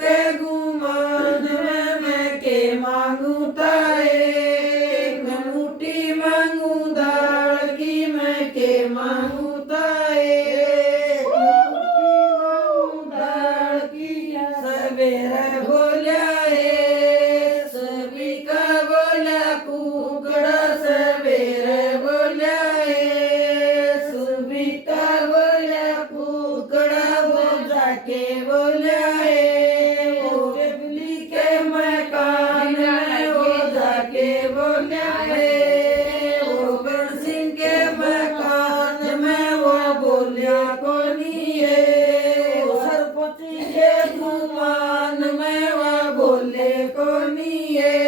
के गुमान में मैं के मांगू तारे, एक मुट्ठी मांगू दाल की मैं के मांगू तारे, एक मुट्ठी मांगू दाल की सवेरे बोलिया है सभी का बोला कुकड़ा सवेरे बोलिया है सभी का बोला कुकड़ा वो जाके बोलिया है वो बिजली के मकान में वो जाके बोलिया है वो बरसिंह के मकान में वो बोलिया कोनी है वो सरपंच के गुमान में वो बोले कोनी है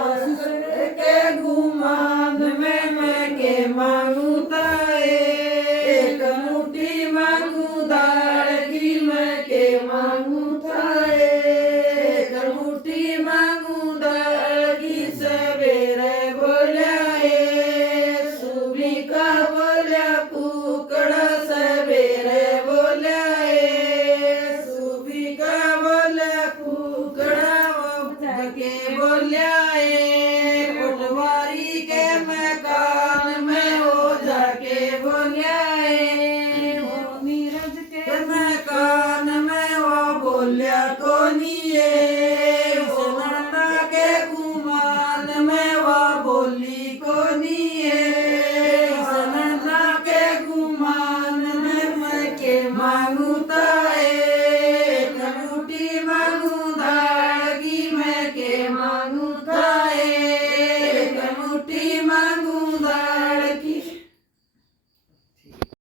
असुर के गुमान में मैं के मांगू ताए, एक मुट्ठी मांगू दाल की मैं के मांगू ताए, एक मुट्ठी मांगू दाल की सवेरे बोलिया है सुबह का बोलिया कुकड़ा सवेरे बोलिया है सुबह का बोलिया कुकड़ा वो जाके बोलिया है पटवारी के मकान में वो जाके बोलिया है वो नीरज के मकान में वो बोलिया कोनी है सोना के गुमान में वो बोली कोनी है सोना के गुमान में मैं के मांगू